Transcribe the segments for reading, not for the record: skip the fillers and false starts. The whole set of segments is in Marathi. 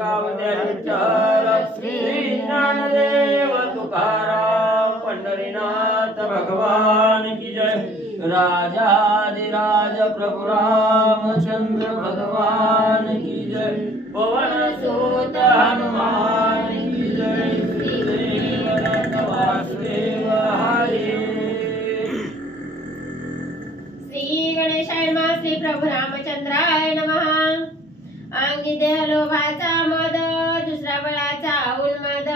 विठ्ठल श्री ज्ञानदेव तुकाराम पंढरीनाथ भगवान की जय। राजाधिराज प्रभु रामचंद्र भगवान की जय। पवन सुत हनुमान की जय। श्रीदेव वासुदेव हरे। श्री गणेशाय नमः। श्री प्रभु रामचंद्राय नमः। अंगी देह लोभाचा मद, दुसरा बळाचा उन्मद,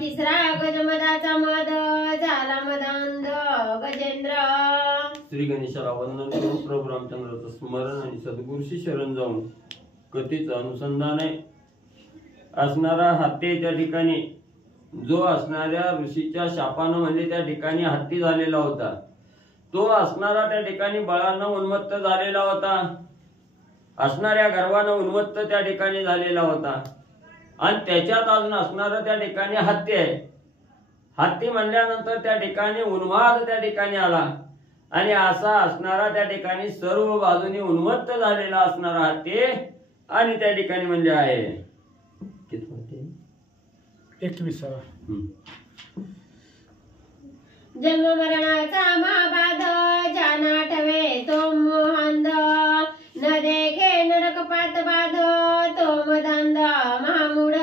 तिसरा गजमदाचा मद, झाला मदांध गजेंद्र। श्री गणेशाला वंदन करून प्रभू रामचंद्राचं स्मरण आणि सद्गुरूशी शरण जाऊन कथेचं अनुसंधान आहे। असणारा हत्ती त्या ठिकाणी जो असणाऱ्या ऋषीच्या शापानं म्हणजे त्या ठिकाणी हत्ती झालेला होता, तो असणारा त्या ठिकाणी बळानं उन्मत्त झालेला होता, असणाऱ्या गर्वानं उन्मत्त त्या ठिकाणी झालेला होता आणि त्याच्यात अजून असणारा त्या ठिकाणी हत्ती आहे। हत्ती म्हणल्यानंतर त्या ठिकाणी उन्माद त्या ठिकाणी आला आणि असा असणारा त्या ठिकाणी सर्व बाजूनी उन्मत्त झालेला असणारा हत्ती आणि त्या ठिकाणी म्हणजे आहे किती म्हणते 21. जन्म मरणाचा महाबाध, जाना ठवे तो मोहांध, न देखे नरकपात बाध, तो मदांध महामूढ।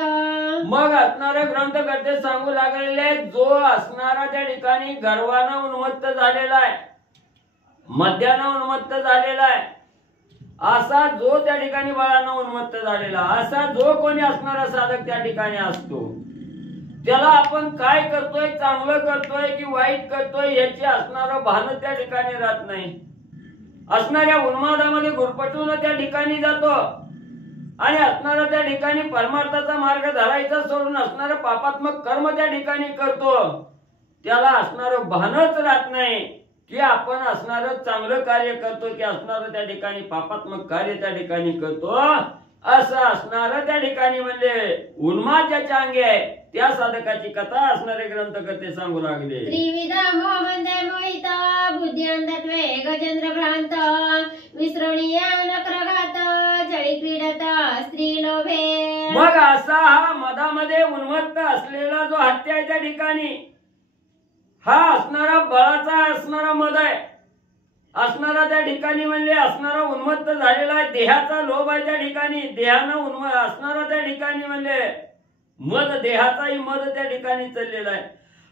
मग असणारे ग्रंथकर्ते सांगू लागलेले, जो असणारा त्या ठिकाणी गर्वानं उन्मत्त झालेला आहे, मद्यानं उन्मत्त झालेला आहे, असा जो त्या ठिकाणी बळानं उन्मत्त झालेला, असा जो कोणी असणारा साधक त्या ठिकाणी असतो, त्याला आपण काय करतोय, चांगलं करतोय की वाईट करतोय याची असणारं भान त्या ठिकाणी राहत नाही। असणाऱ्या उन्मादामध्ये गुरफटून त्या ठिकाणी जातो आणि असणारा त्या ठिकाणी परमार्थाचा मार्ग धरायचा सोडून असणारं पापात्मक कर्म त्या ठिकाणी करतो, त्याला असणारं भानच राहत नाही की आपण असणारं चांगलं कार्य करतो की असणारं त्या ठिकाणी पापात्मक कार्य त्या ठिकाणी करतो। असं असणारं त्या ठिकाणी म्हणजे उन्माद ज्याच्या अंगी आहे त्या साधकाची कथा असणारे ग्रंथकर्ते सांगू लागले। त्रिविध मोह मंदे मोहित, बुद्धी अंधत्वे गजेंद्र भ्रांत, विसरणीय नक्रघात, जळी क्रीडत स्त्री लोभे। मग असा हा मधामध्ये उन्मत्त असलेला जो हत्ती आहे त्या ठिकाणी, हा असणारा बळाचा असणारा मध आहे, असणारा त्या ठिकाणी म्हणजे असणारा उन्मत्त झालेला आहे, देहाचा लोभ आहे त्या ठिकाणी, देहानं असणारा त्या ठिकाणी म्हणजे मद, देहाचाही मद त्या ठिकाणी चाललेला आहे।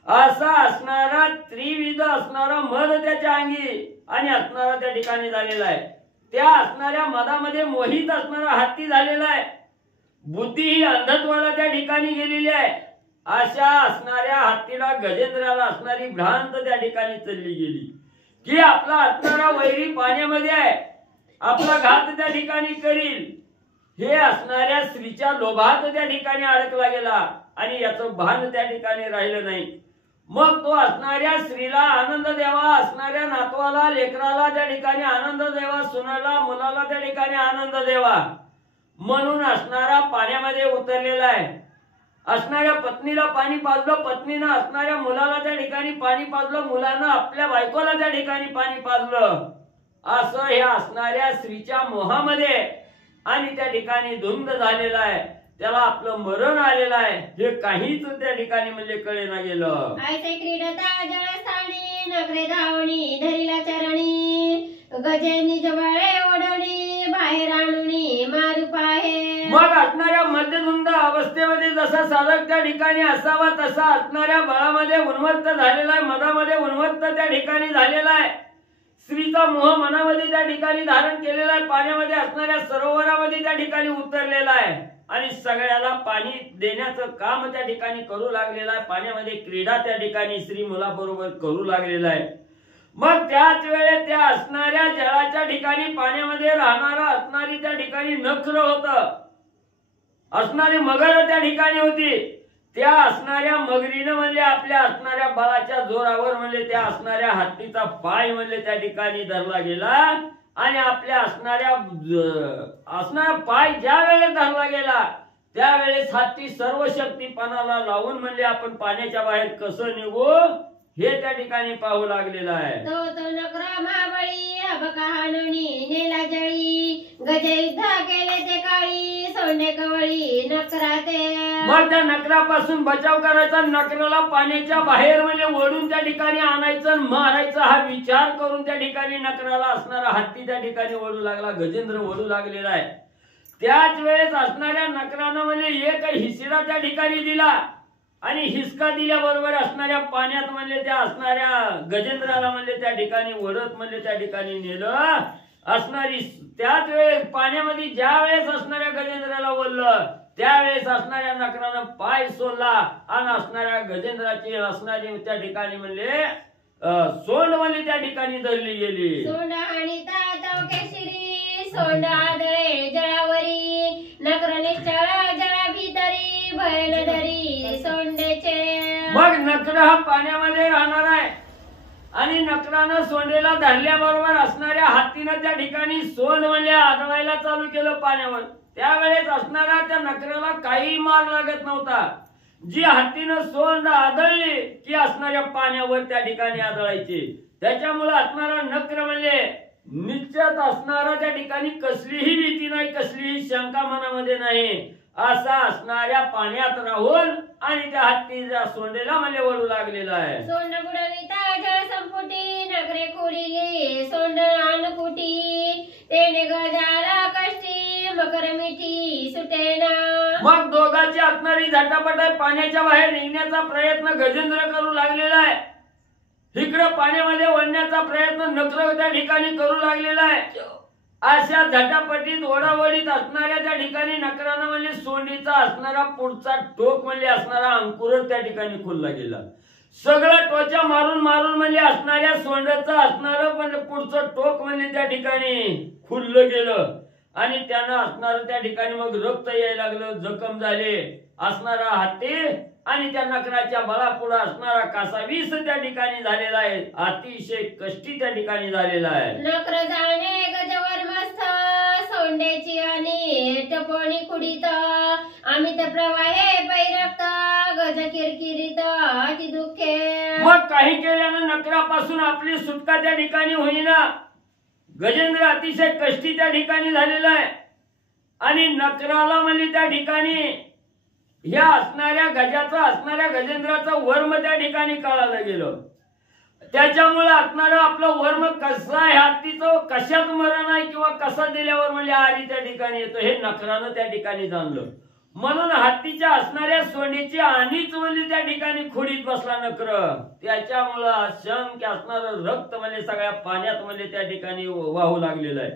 असा असणारा त्रिविध असणारा मद त्याच्या अंगी आणि असणारा त्या ठिकाणी झालेला आहे। त्या असणाऱ्या मदामध्ये मोहित असणारा हत्ती झालेला आहे, बुद्धी ही अंधत्वाला त्या ठिकाणी गेलेली आहे। अशा असणाऱ्या हत्तीला गजेंद्राला असणारी भ्रांत त्या ठिकाणी चालली गेली की आपला असणारा वैरी पाण्यामध्ये आहे, आपला घात त्या ठिकाणी करील, हे असणाऱ्या स्त्रीच्या लोभात त्या ठिकाणी अडकला गेला आणि याचं भान त्या ठिकाणी राहिलं नाही। मग तो असणाऱ्या स्त्रीला आनंद द्यावा, असणाऱ्या नातवाला लेकराला त्या ठिकाणी आनंद द्यावा, सुनाला मुलाला त्या ठिकाणी आनंद द्यावा म्हणून असणारा पाण्यामध्ये उतरलेला आहे। असणाऱ्या पत्नीला पाणी पाजलं, पत्नीनं असणाऱ्या मुलाला त्या ठिकाणी पाणी पाजलं, मुलानं आपल्या बायकोला त्या ठिकाणी पाणी पाजलं। असं हे असणाऱ्या स्त्रीच्या मोहामध्ये आणि त्या ठिकाणी धुंद झालेला आहे, त्याला आपलं मरण आलेलं आहे हे काहीच त्या ठिकाणी म्हणजे कळेना गेलं। ऐसे क्रीडता जळस्थानी, नगरे धावणी धरिला चरणी, गजेनी जवळे ओढणी, बाहेर आणुनी मारू पाहे। मग असणाऱ्या मध्यधुंद अवस्थेमध्ये जसा साधक त्या ठिकाणी असावा तसा असणाऱ्या बळामध्ये उन्मत्त झालेला आहे, मधामध्ये उन्मत्त त्या ठिकाणी झालेला आहे, स्त्रीचा मोह मनामध्ये त्या ठिकाणी धारण केलेला आहे, पाण्यामध्ये असणाऱ्या सरोवरामध्ये त्या ठिकाणी उतरलेला आहे आणि सगळ्याला पाणी देण्याचं काम त्या ठिकाणी करू लागलेला आहे, पाण्यामध्ये क्रीडा त्या ठिकाणी स्त्री मुलाबरोबर करू लागलेला आहे। मग त्याच वेळेस त्या असणाऱ्या जळाच्या ठिकाणी पाण्यामध्ये राहणारा असणारी त्या ठिकाणी नखर होतं, असणारी मगर त्या ठिकाणी होती, त्या असणाऱ्या मगरीनं म्हणजे आपल्या असणाऱ्या बळाच्या जोरावर म्हणजे त्या असणाऱ्या हत्तीचा पाय म्हणजे त्या ठिकाणी धरला गेला आणि आपल्या असणारा पाय ज्या वेळेस धरला गेला त्यावेळेस हत्ती सर्व शक्तीपणाला लावून म्हणजे आपण पाण्याच्या बाहेर कसं निघू हे त्या ठिकाणी पाहू लागलेलं आहे। तो नकर महाबळी अबकाहानुनी नेला जळी, गजे युद्ध केले ते काळी, सोंडे कवळी नकरा मग त्या नकरापासून बचाव करायचा, नकराला पाण्याच्या बाहेर म्हणजे ओढून त्या ठिकाणी आणायचं मारायचं हा विचार करून त्या ठिकाणी नकराला असणारा हत्ती त्या ठिकाणी ओढू लागला, गजेंद्र ओढू लागलेला आहे. त्याच वेळेस असणाऱ्या नकरानं म्हणजे एक हिसका त्या ठिकाणी दिला आणि हिसका दिल्याबरोबर असणाऱ्या पाण्यात म्हणले त्या असणाऱ्या गजेंद्राला म्हणले त्या ठिकाणी ओढत म्हणले त्या ठिकाणी नेलं असणारी. त्याच वेळेस पाण्यामध्ये ज्या वेळेस असणाऱ्या गजेंद्राला ओढलं त्यावेळेस असणाऱ्या नकरानं पाय सोडला आणि असणाऱ्या गजेंद्राची असणारी त्या ठिकाणी म्हणले सोंड म्हणले त्या ठिकाणी धरली गेली. सोंड हाणीता तव केशरी, सोंड आदळे जळावरी, नकर निश्चळ जळा भीतरी, भय न धरी सोंडेचे. मग नकर हा पाण्यामध्ये राहणार आहे आणि नकरानं सोंडेला धरल्याबरोबर असणाऱ्या हत्तीनं त्या ठिकाणी सोंड म्हणजे आदळायला चालू केलं पाण्यावर. त्यावेळेस असणाऱ्या त्या नकराला काही मार लागत नव्हता. जी हत्तीनं सोंड आदळली की असणाऱ्या पाण्यावर त्या ठिकाणी आदळायची. त्याच्यामुळे असणारा नक्र म्हणजे निश्चित असणारा त्या ठिकाणी कसलीही भीती नाही, कसलीही शंका मनामध्ये नाही, असा असणाऱ्या पाण्यात राहून आणि त्या हत्तीच्या सोंडेला म्हणजे वळू लागलेला आहे. सोंड बुडविता जळ संपुटी, नकरे खोडिले सोंड अनकुटी, तेने गजाला कष्टी, मकर मिठी सुटेना. मग दोघांची असणारी झटापट पाण्याच्या बाहेर निघण्याचा प्रयत्न गजेंद्र करू लागलेला आहे. इकडे पाण्यामध्ये ओढण्याचा प्रयत्न नकर त्या ठिकाणी करू लागलेला आहे. अशा झटापटीत ओढावडीत असणाऱ्या त्या ठिकाणी नकरानं म्हणजे सोंडीचा असणारा पुढचा टोक म्हणजे असणारा अंकुर त्या ठिकाणी खुलला गेला. सगळं टोचा मारून मारून म्हणजे असणाऱ्या सोंडाचं असणारं म्हणजे पुढचं टोक म्हणजे त्या ठिकाणी खुललं गेलं आणि त्यानं असणार त्या ठिकाणी मग रक्त यायला लागलं, जखम झाले. असणारा हत्ती आणि त्या नकराच्या बळापुढे असणारा कासावीस त्या ठिकाणी झालेला आहे. अतिशय कष्टी त्या ठिकाणी झालेला आहे. नकर जाणे गजवर मस्त, सोंडेची आणि टपोणी खुडीत, अमित प्रवाहे पैरक्त, गज किरकिरीत अति दुःखे. मग काही केल्यानं नकरापासून आपली सुटका त्या ठिकाणी होईना. गजेंद्र अतिशय कष्टी त्या ठिकाणी झालेला आहे आणि नकराला म्हणजे त्या ठिकाणी ह्या असणाऱ्या गजेंद्राचं वर्म त्या ठिकाणी कळालं गेलं. त्याच्यामुळे असणारं आपलं वर्म कसं आहे, हत्तीचं कशात मरण आहे किंवा कसा दिल्यावर म्हणजे आरी त्या ठिकाणी येतो हे नकरानं त्या ठिकाणी जाणलं. म्हणून हत्तीच्या असणाऱ्या सोंडीची आणीच म्हणजे त्या ठिकाणी खोडीत बसला नकर. त्याच्यामुळं असंख्य असणारं रक्त म्हणजे सगळ्या पाण्यात म्हणजे त्या ठिकाणी वाहू लागलेलं आहे.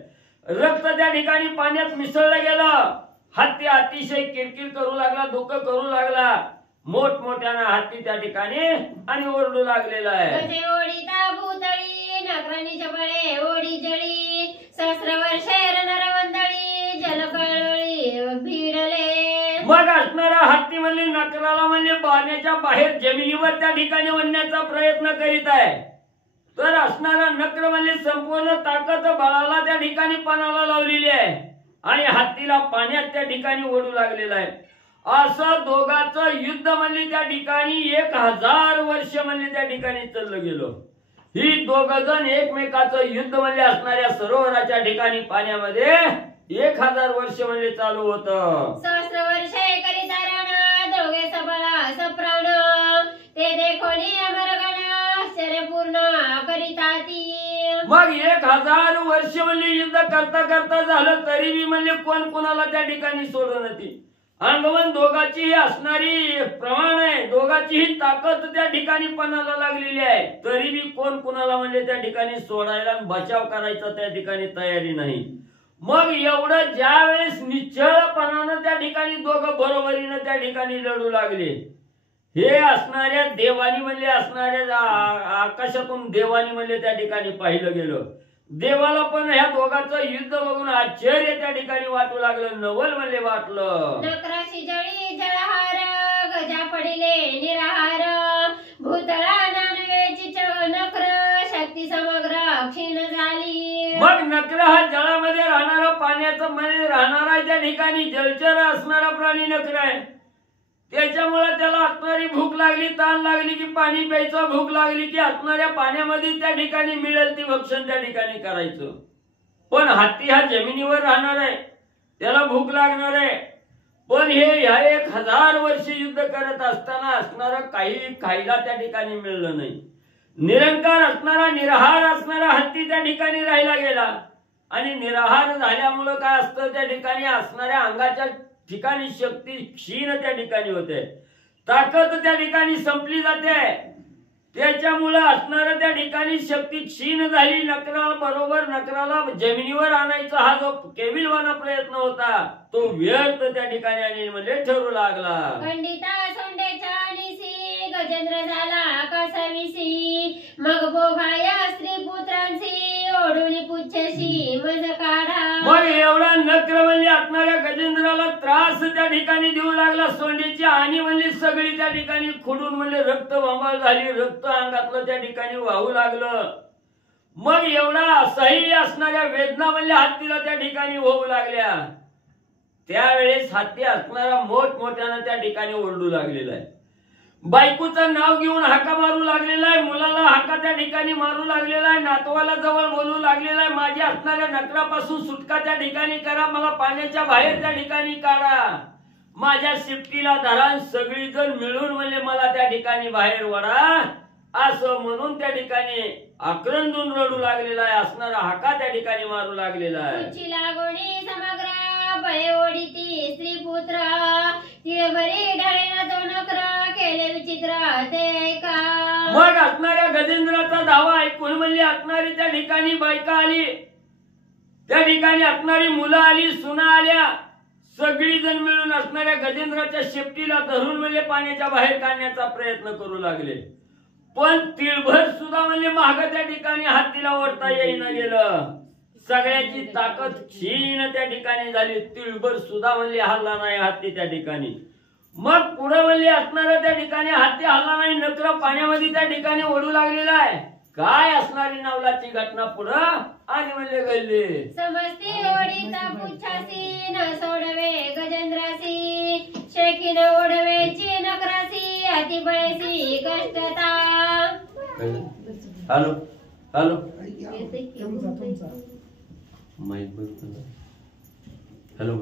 रक्त त्या ठिकाणी पाण्यात मिसळलं गेलं. हत्ती अतिशय किरकिर करू लागला, दुःख करू लागला. मोठमोठ्यानं हत्ती त्या ठिकाणी आणि ओरडू लागलेला आहे. गजे ओढीता भूतळी, नकरांनी जबळे ओढी जळी, सहस्र वर्षे नरवंदळी, जलकळी भिडले. मग असणारा हत्ती म्हणजे नकराला म्हणजे पाण्याच्या बाहेर जमिनीवर त्या ठिकाणी वळण्याचा प्रयत्न करीत आहे. तर असणारा नकर म्हणजे संपूर्ण ताकद बळाला त्या ठिकाणी पणाला लावलेली आहे आणि हत्तीला पाण्यात त्या ठिकाणी ओढू लागलेला आहे. असं दोघांचं युद्ध म्हणजे त्या ठिकाणी 1000 वर्ष म्हणजे त्या ठिकाणी चाललं गेलं. ही दोघ जण एकमेकाचं युद्ध म्हणजे असणाऱ्या सरोवराच्या ठिकाणी पाण्यामध्ये 1000 वर्ष म्हणजे चालू होतं. सहस्र वर्षे करिता रण, दोघे सबळा सप्राण, ते देखोनी अमरगण, आश्चर्यपूर्ण करिताती. मग 1000 वर्ष म्हणजे युद्ध करता करता झालं तरी बी म्हणजे कोण कोणाला त्या ठिकाणी सोडत नाही. अंगवन दोघांची असणारी प्रमाण आहे, दोघांची ही ताकद त्या ठिकाणी पणाला लागलेली आहे. तरी बी कोण कुणाला म्हणजे त्या ठिकाणी सोडायला बचाव करायचा त्या ठिकाणी तयारी नाही. मग एवढं ज्या वेळेस निश्चळपणानं त्या ठिकाणी दोघं बरोबरीनं त्या ठिकाणी लढू लागले. हे असणाऱ्या देवानी म्हणजे असणाऱ्या आकाशातून देवानी म्हणजे त्या ठिकाणी पाहिलं गेलं. देवाला पण ह्या दोघांचं युद्ध बघून आश्चर्य त्या ठिकाणी वाटू लागलं, नवल म्हणजे वाटलं. नकराशी जळी जळहार, गजा पडिले निराहार, भूतळा नानवेची नकर, शक्ती समग्र क्षीण झाली. मग नकर हा जळामध्ये राहणारा, पाण्याचं मध्ये राहणारा, त्या ठिकाणी जलचर असणारा प्राणी नकर आहे. त्याच्यामुळे त्याला असणारी भूक लागली, ताण लागली की पाणी प्यायचं, भूक लागली की असणाऱ्या पाण्यामध्ये त्या ठिकाणी मिळेल ती भक्षण त्या ठिकाणी करायचं. पण हत्ती हा जमिनीवर राहणार आहे, त्याला भूक लागणार आहे. पण हे ह्या 1000 वर्ष युद्ध करत असताना असणारं काही खायला त्या ठिकाणी मिळलं नाही. निरंकार असणारा निराहार असणारा हत्ती त्या ठिकाणी राहिला गेला आणि निराहार झाल्यामुळं काय असतं त्या ठिकाणी असणाऱ्या अंगाच्या ठिकाणी शक्ती क्षीण त्या ठिकाणी होते, ताकद त्या ठिकाणी संपली जाते. त्याच्यामुळं असणारं त्या ठिकाणी शक्ती क्षीण झाली. नकराला जमिनीवर आणायचा हा जो केविलवाना प्रयत्न होता तो व्यर्थ त्या ठिकाणी आणि म्हणजे ठरू लागला. खंडिता सोंडेच्या निसी गजेंद्र झाला कसाविसी, मग बोभाया स्त्री पुत्रांशी ओढून पुच्छशी मज काढा. मग एवढा नक्र म्हणजे असणाऱ्या गजेंद्राला त्रास त्या ठिकाणी देऊ लागला. सोंडेची हानी म्हणजे सगळी त्या ठिकाणी खुडून म्हणजे रक्त बंबाळ झाली, रक्त अंगातलं त्या ठिकाणी वाहू लागलं. मग एवढा असह्य असणाऱ्या वेदना म्हणजे हत्तीला त्या ठिकाणी होऊ लागल्या. त्यावेळेस हत्ती असणारा मोठमोठ्यानं त्या ठिकाणी ओरडू लागलेला आहे. बायकोचं नाव घेऊन हाका मारू लागलेला आहे, मुलाला हाका त्या ठिकाणी मारू लागलेला आहे, नातवाला जवळ बोलू लागलेला आहे, माझ्या असणाऱ्या नकरापासून सुटका त्या ठिकाणी करा, मला पाण्याच्या बाहेर त्या ठिकाणी काढा, माझ्या शिफ्टीला धरा, सगळी जण मिळून म्हणजे मला त्या ठिकाणी बाहेर वडा, असं म्हणून त्या ठिकाणी आक्रंदून रडू लागलेला आहे. असणारा हाका त्या ठिकाणी मारू लागलेला आहे. तुझी लागोणी समग्र बळे ओढीती स्त्री पुत्र, तिळभरी ढळेना तो नकर केले विचित्र ते ऐका. मग असणाऱ्या गजेंद्राचा धावा ऐकून म्हणजे असणारी त्या ठिकाणी बायका आली, त्या ठिकाणी असणारी मुलं आली, सुना आल्या, सगळी जण मिळून असणाऱ्या गजेंद्राच्या शेपटीला धरून म्हणजे पाण्याच्या बाहेर काढण्याचा प्रयत्न करू लागले. पण तिळभर सुद्धा म्हणजे महाग त्या ठिकाणी हत्तीला ओढता येईना गेलं. सगळ्याची ताकद क्षीण त्या ठिकाणी झाली. तिळभर सुद्धा म्हणजे हल्ला नाही हत्ती त्या ठिकाणी. मग पुढे म्हणजे असणारा त्या ठिकाणी हत्ती हल्ला नाही, नकर पाण्यामध्ये त्या ठिकाणी ओढू लागलेला आहे. काय असणारी नवलाची घटना पुढं आणि म्हणजे घडली. समजती ओढीता पुच्छासी न सोडवे गजेंद्रासी, शेकीन ओढवेची नकरासी अति बळेसी कष्टता. Hello hello hello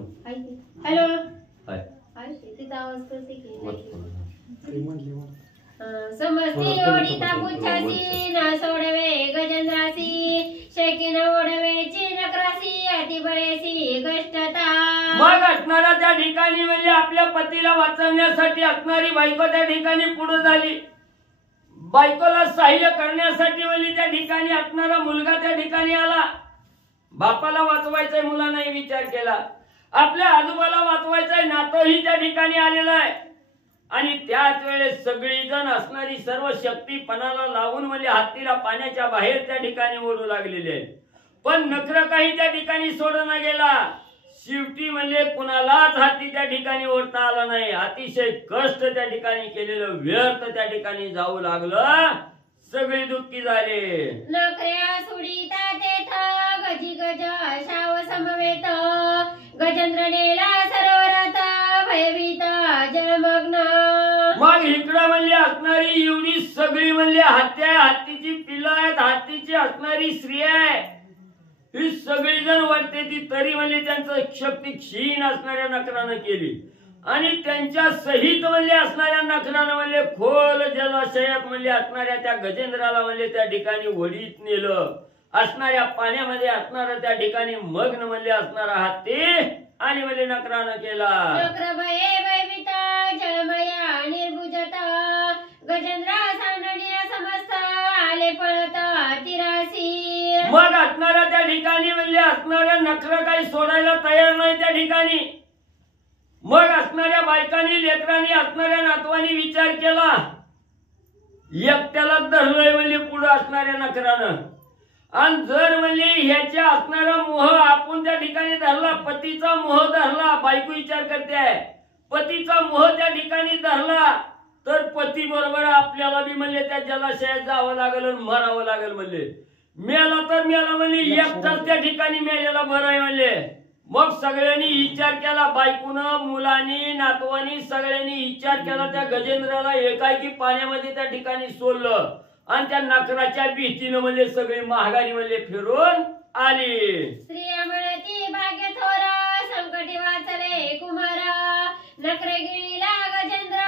hello hi तिचा आवाज करते की ते म्हणले समजती ओढीता पुच्छासी न सोडवे गजेंद्रासी, शेकीन ओढवेची नकरासी अति बळेसी कष्टता. मग असणारा त्या ठिकाणी म्हणजे आपल्या पतीला वाचवण्यासाठी असणारी बायको त्या ठिकाणी पुढे झाली. बायकोला सहाय्य करण्यासाठी म्हणजे त्या ठिकाणी असणारा मुलगा त्या ठिकाणी आला. बापाला वाचवायचंय मुलांनाही विचार केला, आपल्या आजोबाला वाचवायचंय नातोही त्या ठिकाणी आलेला आहे. आणि त्याच वेळेस सगळी जण असणारी सर्व शक्ती पणाला लावून म्हणजे हत्तीला पाण्याच्या बाहेर त्या ठिकाणी ओढू लागलेले. पण नखर काही त्या ठिकाणी सोडला गेला. शेवटी म्हणजे कुणालाच हत्ती त्या ठिकाणी ओढता आला नाही. अतिशय कष्ट त्या ठिकाणी केलेलं व्यर्थ त्या ठिकाणी जाऊ लागलं. सगळी दुःखी झाले. नखऱ्या सुडीता तेथ गजी गज शाव समवेत, गजेंद्र नेला सरोवरात भयभीत जलमग्न. मग इकडं म्हणजे असणारी एवढी सगळी म्हणजे हत्ती आहे, हत्तीची पिल्लं आहेत, हत्तीची असणारी स्त्री आहे, ही सगळी जण वाटते ती तरी म्हणजे त्यांचं शक्ती क्षीण असणाऱ्या नकरानं केली. आणि त्यांच्या सहित म्हणजे असणाऱ्या नखरानं म्हणजे खोल जलाशयात म्हणजे असणाऱ्या त्या गजेंद्राला म्हणजे त्या ठिकाणी वडीत नेलं. असणाऱ्या पाण्यामध्ये असणारा त्या ठिकाणी मग्न म्हणजे असणारा हत्ती आणि म्हणजे नकरानं केला. नकर भये भयभीत जळमया निर्भुजत, गजेंद्र सांडणीय समस्त आले पळत तिरासी. मग असणारा त्या ठिकाणी म्हणजे असणाऱ्या नखर काही सोडायला तयार नाही त्या ठिकाणी. मग असणाऱ्या बायकांनी लेकरांनी असणाऱ्या नातवांनी विचार केला, एकट्याला धरलंय म्हणजे पुढे असणाऱ्या नखरानं, आणि जर म्हणजे ह्याच्या असणारा मोह आपण त्या ठिकाणी धरला, पतीचा मोह धरला, बायको विचार करते आहे, पतीचा मोह त्या ठिकाणी धरला तर पती बरोबर आपल्याला बी म्हणजे त्या जलाशयात जावं लागेल आणि मरावं लागेल. म्हणजे मेला तर मेला म्हणजे एकटाच त्या ठिकाणी मेलेला बरं आहे म्हणजे. मग सगळ्यांनी विचार केला, बायकोनं मुलांनी नातवानी सगळ्यांनी विचार केला, त्या गजेंद्राला एकाएकी पाण्यामध्ये त्या ठिकाणी सोडलं आणि त्या नकराच्या भीतीनं म्हणजे सगळी महागारी म्हणजे फिरून आली. स्त्रिया म्हणती भाग्य थोर संकटी वाचले कुमार, नकरे गिळीला गजेंद्र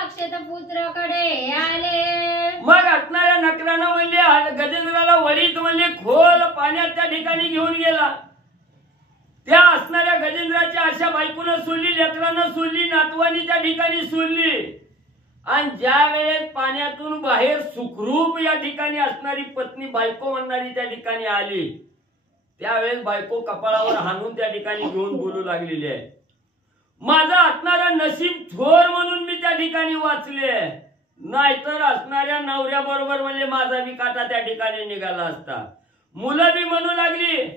अक्षत पुत्राकडे आले. मग असणाऱ्या नकरानं म्हणले गजेंद्राला वडीत म्हणले खोल पाण्यात त्या ठिकाणी घेऊन गेला. त्या असणाऱ्या गजेंद्राच्या अशा बायकोनं सोडली, लेकरानं सोडली, नातवानी त्या ठिकाणी सोडली. आणि ज्या वेळेस पाण्यातून बाहेर सुखरूप या ठिकाणी असणारी पत्नी बायको म्हणणारी त्या ठिकाणी आली, त्यावेळेस बायको कपाळावर हाणून त्या ठिकाणी घेऊन बोलू लागलेली आहे, माझं असणारा नशीब थोर म्हणून मी त्या ठिकाणी वाचले, नाहीतर असणाऱ्या नवऱ्या बरोबर म्हणजे माझा बी काटा त्या ठिकाणी निघाला असता. मुलं बी म्हणू लागली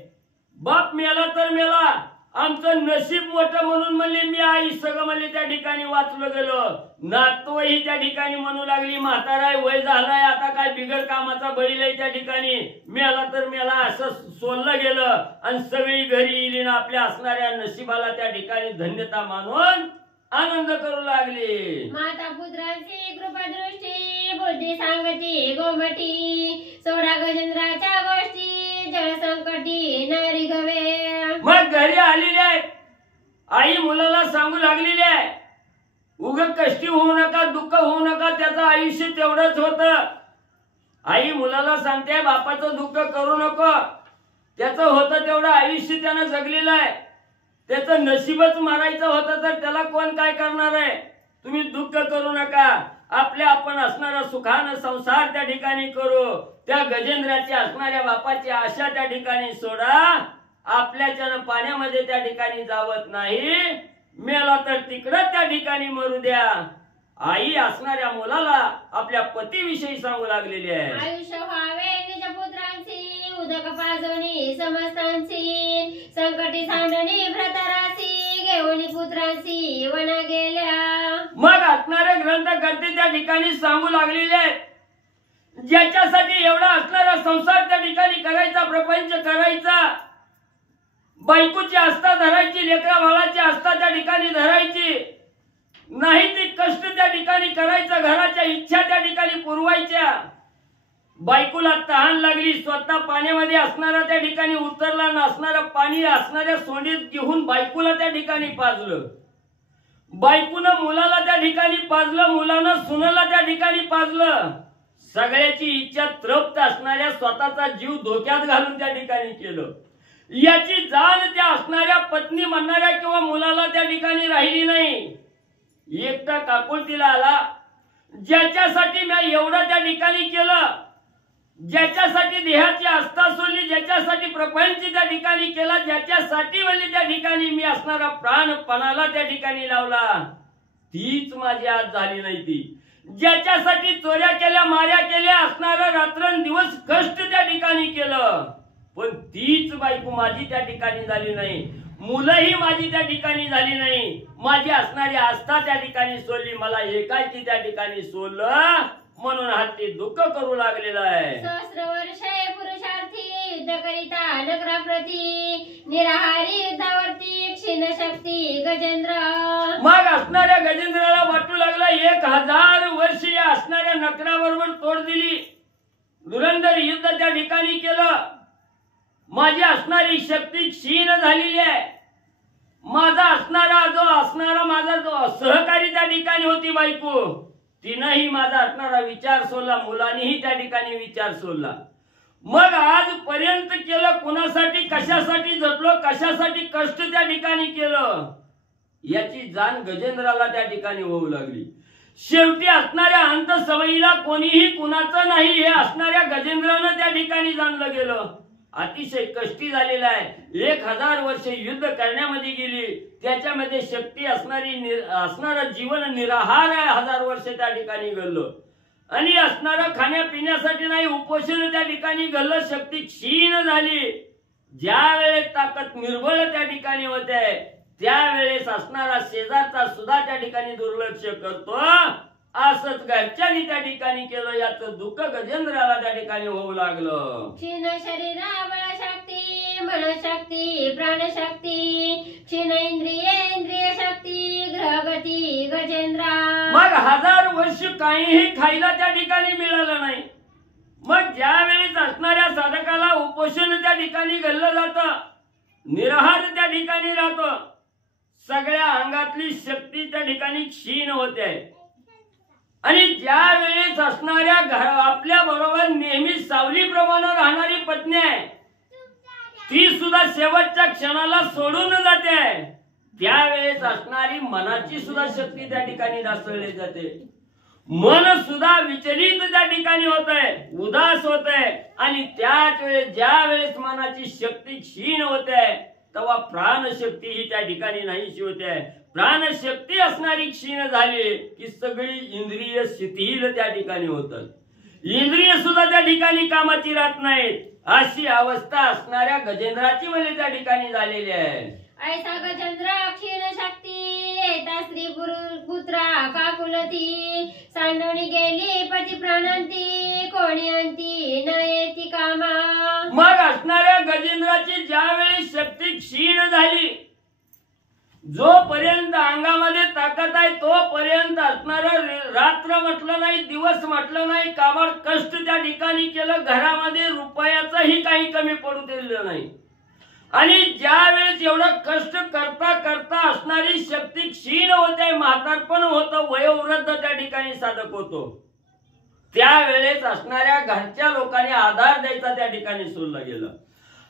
बाप मेला तर मेला, आमचं नशीब मोठं म्हणून म्हणले मी आई सगळं म्हणले त्या ठिकाणी वाचलो गेलो. नातवही त्या ठिकाणी म्हणू लागली म्हाताराय वय झालाय, आता काय बिगर कामाचा बैल आहे, त्या ठिकाणी मेला तर मेला असं सोडलं गेलं. आणि सगळी घरी येईल आपल्या असणाऱ्या नशिबाला त्या ठिकाणी धन्यता मानून आनंद करू लागली. माता पुत्रांची कृपा दृष्टी बुद्धी सांगती गोमटी, सोडा गजेंद्राच्या गोष्टी जळ संकटी नारी गवे. मग घरी आलेली आहे आई मुलाला सांगू लागलेली आहे उग कष्टी होऊ नका, दुःख होऊ नका, त्याचं आयुष्य तेवढंच होतं. आई मुलाला सांगते बापाचं दुःख करू नको, त्याचं होतं तेवढं आयुष्य त्यानं जगलेलं आहे, त्याचं नशीबच मारायचं होतं तर त्याला कोण काय करणार आहे. तुम्ही दुःख करू नका, आपल्या आपण असणारा सुखानं संसार त्या ठिकाणी करू. त्या गजेंद्राच्या असणाऱ्या बापाची आशा त्या ठिकाणी सोडा, आपल्याच्यानं पाण्यामध्ये त्या ठिकाणी जावत नाही, मेला तर तिकडं त्या ठिकाणी मरू द्या. आई असणाऱ्या मुलाला आपल्या पतीविषयी सांगू लागलेली आहे. आयुष्य व्हावे निज पुत्रांची, उदक पाजवणी समस्तांची, संकटी सांडणी भ्रतरासी, घेऊन पुत्रांची वना गेल्या. मग असणारे ग्रंथकर्ते त्या ठिकाणी सांगू लागलेले आहेत, ज्याच्यासाठी एवढा असणारा संसार त्या ठिकाणी करायचा, प्रपंच करायचा, बायकोची आस्था धरायची, लेकरा बाळाची आस्था त्या ठिकाणी धरायची नाही, ती कष्ट त्या ठिकाणी करायचं, घराच्या इच्छा त्या ठिकाणी पुरवायच्या. बायकोला तहान लागली, स्वतः पाण्यामध्ये असणारा त्या ठिकाणी उतरला, नसणारं पाणी असणाऱ्या सोंडीत घेऊन बायकोला त्या ठिकाणी पाजलं. बायकोनं मुलाला त्या ठिकाणी पाजलं, मुलानं सुनेला त्या ठिकाणी पाजलं. सगळ्याची इच्छा तृप्त असणाऱ्या स्वतःचा जीव धोक्यात घालून त्या ठिकाणी केलं. याची जाण त्या असणाऱ्या पत्नी म्हणणाऱ्या किंवा मुलाला त्या ठिकाणी राहिली नाही. एकटा काकुळतीला आला, ज्याच्यासाठी मी एवढं त्या ठिकाणी केलं, ज्याच्यासाठी देहाची आस्था सोडली, ज्याच्यासाठी प्रपंच त्या ठिकाणी केला, ज्याच्यासाठी म्हणजे त्या ठिकाणी मी असणारा प्राणपणाला त्या ठिकाणी लावला, तीच माझी आज झाली नाही. ती ज्याच्यासाठी चोऱ्या केल्या, माऱ्या केल्या, असणारा रात्रंदिवस कष्ट त्या ठिकाणी केलं, पण तीच बायको माझी त्या ठिकाणी झाली नाही, मुलंही माझी त्या ठिकाणी झाली नाही. माझी असणारी आस्था त्या ठिकाणी सोडली, मला एकाची त्या ठिकाणी सोडलं, म्हणून हत्ती दुःख करू लागलेला आहे. सहस्र वर्षे पुरुषार्थी युद्ध करिता नगराप्रती, निराहारी युद्धावरती क्षीण शक्ती गजेंद्र. मग असणाऱ्या गजेंद्राला वाटू लागला 1000 वर्ष या असणाऱ्या नकराबरोबर तोड दिली, धुरंधर युद्ध त्या ठिकाणी केलं, माझी असणारी शक्ती क्षीण झालेली आहे. माझा असणारा माझा जो सहकारी त्या ठिकाणी होती बायको, तिनंही माझा असणारा विचार सोडला, मुलांनीही त्या ठिकाणी विचार सोडला. मग आजपर्यंत केलं कुणासाठी, कशासाठी जटलो, कशासाठी कष्ट त्या ठिकाणी केलं, याची जाण गजेंद्राला त्या ठिकाणी होऊ लागली. शेवटी असणाऱ्या अंत सवयीला कोणीही कुणाचं नाही हे असणाऱ्या गजेंद्रानं त्या ठिकाणी जाणलं गेलं. अतिशय कष्टी झालेला आहे, 1000 वर्ष युद्ध करण्यामध्ये गेली, त्याच्यामध्ये शक्ती असणारं जीवन निराहार आहे, 1000 वर्ष त्या ठिकाणी घडलं. आणि असणारं खाण्यापिण्यासाठी नाही, उपोषण त्या ठिकाणी घडलं, शक्ती क्षीण झाली. ज्या वेळेस ताकद निर्बळ त्या ठिकाणी होते, त्यावेळेस असणारा शेजारचा सुद्धा त्या ठिकाणी दुर्लक्ष करतो. असंच घरच्यांनी त्या ठिकाणी केलं, याचं दुःख गजेंद्राला त्या ठिकाणी होऊ लागलं. क्षीण शरीरा बळशक्ती, मनशक्ती, प्राणशक्ती, क्षीण इंद्रिय शक्ती, ग्रहगती गजेंद्रा. मग 1000 वर्ष काहीही खायला त्या ठिकाणी मिळालं नाही. मग ज्यावेळेस असणाऱ्या साधकाला उपोषण त्या ठिकाणी घडलं जातं, निराहार त्या ठिकाणी राहतो, सगळ्या अंगातली शक्ती त्या ठिकाणी क्षीण होते आणि ज्या वेळेस असणाऱ्या आपल्या बरोबर नेहमी सावलीप्रमाणे राहणारी पत्नी आहे ती सुद्धा शेवटच्या क्षणाला सोडून जाते त्यावेळेस असणारी मनाची सुद्धा शक्ती त्या ठिकाणी ढासळली जाते मन सुद्धा विचलित त्या ठिकाणी होत आहे उदास होत आहे आणि त्याच वेळेस ज्या वेळेस मनाची शक्ती क्षीण होते तेव्हा प्राणशक्ती ही त्या ठिकाणी नाहीशी होते प्राणशक्ती असणारी क्षीण झाली की सगळी इंद्रिय शिथिल त्या ठिकाणी होतात इंद्रिय सुद्धा त्या ठिकाणी कामाची राहत नाहीत अशी अवस्था असणाऱ्या गजेंद्राची म्हणजे त्या ठिकाणी झालेली आहे ऐसा गजेंद्र क्षीण शक्ती येता स्त्री पुत्रा काकुलती सांडवणी गेली पती प्राणांती कोणी अंती न येती कामा मग असणाऱ्या गजेंद्राची ज्यावेळी शक्ती क्षीण झाली जोपर्यंत अंगामध्ये ताकद आहे तोपर्यंत असणारं रात्र म्हटलं नाही दिवस म्हटलं नाही काबाड कष्ट त्या ठिकाणी केलं घरामध्ये रुपयाचंही काही कमी पडू दिलं नाही आणि ज्या वेळेस एवढं कष्ट करता करता असणारी शक्ती क्षीण होते म्हातारपण होतं वयोवृद्ध त्या ठिकाणी साधक होतो त्यावेळेस असणाऱ्या घरच्या लोकांनी आधार द्यायचा त्या ठिकाणी सोडलं गेलं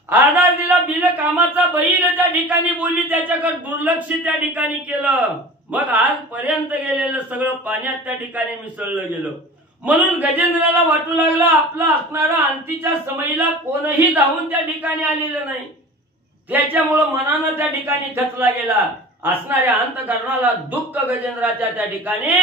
आधार दिला बिन कामाचा बैल त्या ठिकाणी बोलली त्याच्याकडे दुर्लक्ष त्या ठिकाणी केलं मग आजपर्यंत गेलेलं सगळं पाण्यात त्या ठिकाणी मिसळलं गेलं म्हणून गजेंद्राला वाटू लागलं आपला असणारा अंतीच्या समयीला कोणही धावून त्या ठिकाणी आलेलं नाही त्याच्यामुळे मनानं त्या ठिकाणी खचला गेला असणाऱ्या अंतकरणाला दुःख गजेंद्राच्या त्या ठिकाणी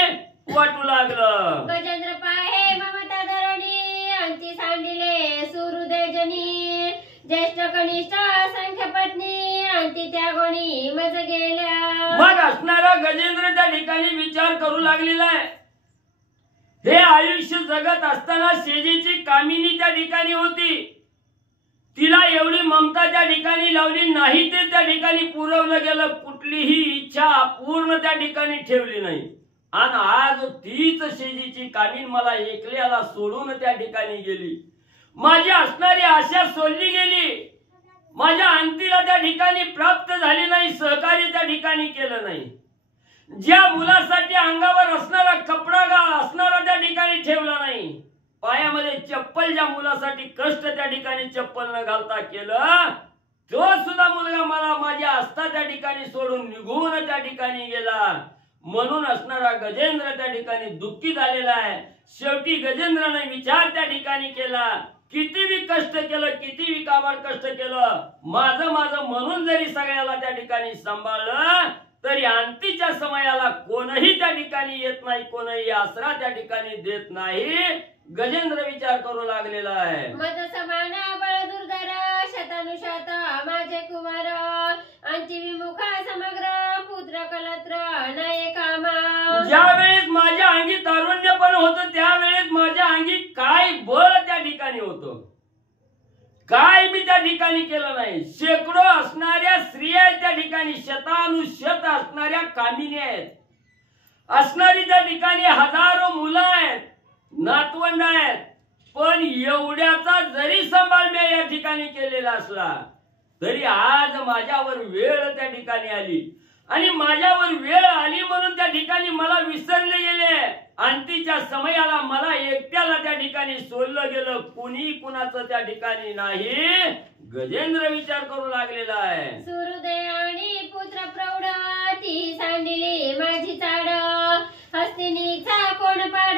वाटू लागलं गजेंद्र पाहे ममता धरणी अंती सांडिले सुहृदयजनी ज्येष्ठ कनिष्ठ संख्य पत्नी अंती त्या गोणी मज गेल्या मग असणारा गजेंद्र त्या ठिकाणी विचार करू लागलेला आहे हे आयुष्य जगत असताना शेजीची कामिनी त्या ठिकाणी होती तिला एवढी ममता त्या ठिकाणी लावली नाही ते त्या ठिकाणी पुरवलं गेलं कुठलीही इच्छा पूर्ण त्या ठिकाणी ठेवली नाही आणि आज तीच शेजीची कामीन मला एकल्याला सोडून त्या ठिकाणी गेली माझी असणारी आशा सोडली गेली माझ्या अंतीला त्या ठिकाणी प्राप्त झाली नाही सहकार्य त्या ठिकाणी केलं नाही ज्या मुलासाठी अंगावर असणारा कपडा असणारा त्या ठिकाणी ठेवला नाही पायामध्ये चप्पल ज्या मुलासाठी कष्ट त्या ठिकाणी चप्पल न घालता केलं तो सुद्धा मुलगा मला माझ्या आस्था त्या ठिकाणी सोडून निघून त्या ठिकाणी गेला म्हणून असणारा गजेंद्र त्या ठिकाणी दुःखी झालेला आहे शेवटी गजेंद्राने विचार त्या ठिकाणी केला किती बी कष्ट केलं किती बी काबाड कष्ट केलं माझं म्हणून जरी सगळ्याला त्या ठिकाणी सांभाळलं तरी अंतीच्या समयाला कोणही त्या ठिकाणी येत नाही कोणही आसरा त्या ठिकाणी देत नाही गजेंद्र विचार करू लागलेला आहे मद समान बळ दुर्धर शतानुशत माझे कुमार अंती विमुखा समग्र पुत्र कलत्र नये कामा ज्यावेळेस माझ्या अंगी तारुण्य पण होतं त्यावेळेस माझ्या अंगी काय बळ त्या ठिकाणी होतं काय मी त्या ठिकाणी केलं नाही शेकडो असणाऱ्या स्त्रिया त्या ठिकाणी शतानुशत असणाऱ्या कामिनी आहेत असणारी त्या ठिकाणी हजारो मुलं आहेत नातवंड आहेत पण एवढ्याचा जरी सांभाळ मी या ठिकाणी केलेला असला तरी आज माझ्यावर वेळ त्या ठिकाणी आली आणि माझ्यावर वेळ आली म्हणून त्या ठिकाणी मला विसरले गेले अंतीच्या समयाला मला एकट्याला त्या ठिकाणी सोडलं गेलं कुणी कुणाचं त्या ठिकाणी नाही गजेंद्र विचार करू लागलेला आहे सूर्योदय आणि पुत्र प्रौढ ती सांडिली माझी चाड हस्तिनीचा कोण पाड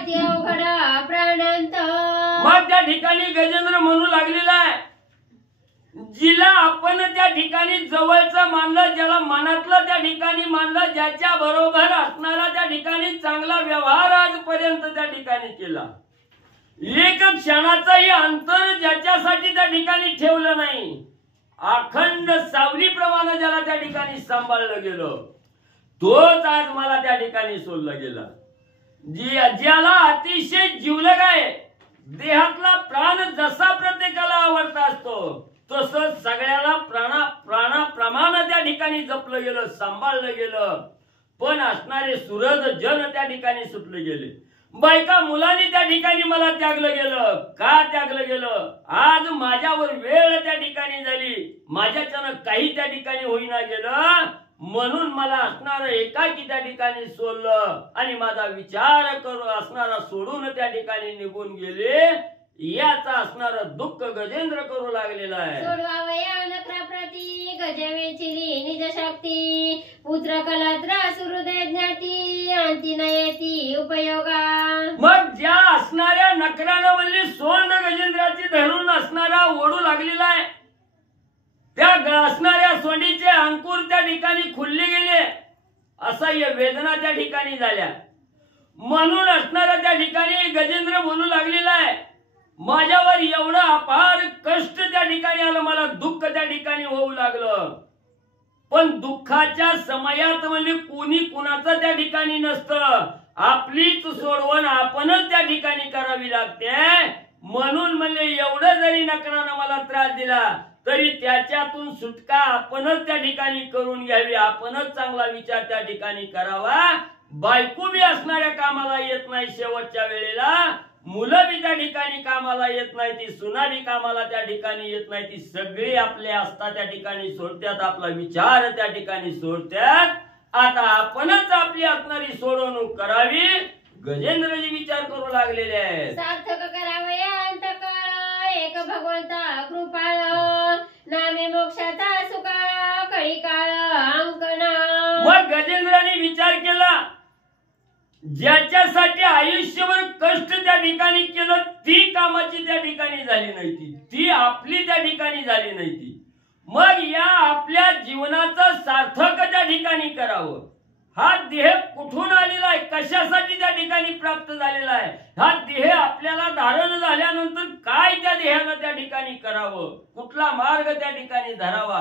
ती अवघड प्राणांत मग त्या ठिकाणी गजेंद्र म्हणू लागलेला आहे जिला आपण त्या ठिकाणी जवळचं मानलं ज्याला मनातलं त्या ठिकाणी मानलं ज्याच्या बरोबर असणारा त्या ठिकाणी चांगला व्यवहार आजपर्यंत त्या ठिकाणी केला एक क्षणाचाही अंतर ज्याच्यासाठी त्या ठिकाणी ठेवलं नाही अखंड सावलीप्रमाणे ज्याला त्या ठिकाणी सांभाळलं गेलं तोच आज मला त्या ठिकाणी सोडला गेला ज्याला अतिशय जीवलग आहे देहातला प्राण जसा प्रत्येकाला आवडता असतो तसं सगळ्याला प्राणाप्रमाणे त्या ठिकाणी जपलं गेलं सांभाळलं गेलं पण असणारे सुरद जन त्या ठिकाणी सुटले गेले बायका मुलांनी त्या ठिकाणी मला त्यागलं गेलं का त्यागलं गेलं आज माझ्यावर वेळ त्या ठिकाणी झाली माझ्याच्यानं काही त्या ठिकाणी होईना गेलं म्हणून मला असणारं एकाकी त्या ठिकाणी सोडलं आणि माझा विचार करू असणारा सोडून त्या ठिकाणी निघून गेले. याचा असणारं दुःख गजेंद्र करू लागलेला आहे. सोडवावया नकरा प्रती गजवेचिली निज शक्ती पुत्र कलत्र सुहृदय ज्ञाती अंती नयती उपयोगा. मग ज्या असणाऱ्या नकरानं म्हणली सोंड गजेंद्राची धरून असणारा ओढू लागलेला आहे, त्या असणाऱ्या सोंडीचे अंकुर त्या ठिकाणी खुलले गेले. असह्य वेदना त्या ठिकाणी झाल्या. म्हणून असणारा त्या ठिकाणी गजेंद्र बोलू लागलेला आहे, माझ्यावर एवढं अपार कष्ट त्या ठिकाणी आलं, मला दुःख त्या ठिकाणी होऊ लागलं. पण दुःखाच्या समयात म्हणजे कोणी कुणाचं त्या ठिकाणी नसतं. आपलीच सोडवण आपणच त्या ठिकाणी करावी लागते. म्हणून म्हणजे एवढं जरी नकरानं मला त्रास दिला तरी त्याच्यातून सुटका आपणच त्या ठिकाणी करून घ्यावी. आपणच चांगला विचार त्या ठिकाणी करावा. बायको बी असणाऱ्या कामाला येत नाही शेवटच्या वेळेला, मुलं बी त्या ठिकाणी कामाला येत नाही, ती सुना बी कामाला त्या ठिकाणी येत नाही. ती सगळी आपले असता त्या ठिकाणी सोडत्यात, आपला विचार त्या ठिकाणी सोडत्यात. आता आपणच आपली असणारी सोडवणूक करावी. गजेंद्रजी विचार करू लागलेले आहेत. सार्थक करावया अंतकाळ एक भगवंता कृपाळ नामे मोक्षाचा सुकाळ कळी काळ अंकणा. मग गजेंद्राने विचार केला, ज्याच्यासाठी आयुष्यभर कष्ट त्या ठिकाणी केलं ती कामाची त्या ठिकाणी झाली नाही, ती आपली त्या ठिकाणी झाली नाही ती. मग या आपल्या जीवनाचं सार्थक त्या ठिकाणी करावं. हा देह कुठून आलेला आहे, कशासाठी त्या ठिकाणी प्राप्त झालेला आहे, हा देह आपल्याला धारण झाल्यानंतर काय त्या देहानं त्या ठिकाणी करावं, कुठला मार्ग त्या ठिकाणी धरावा,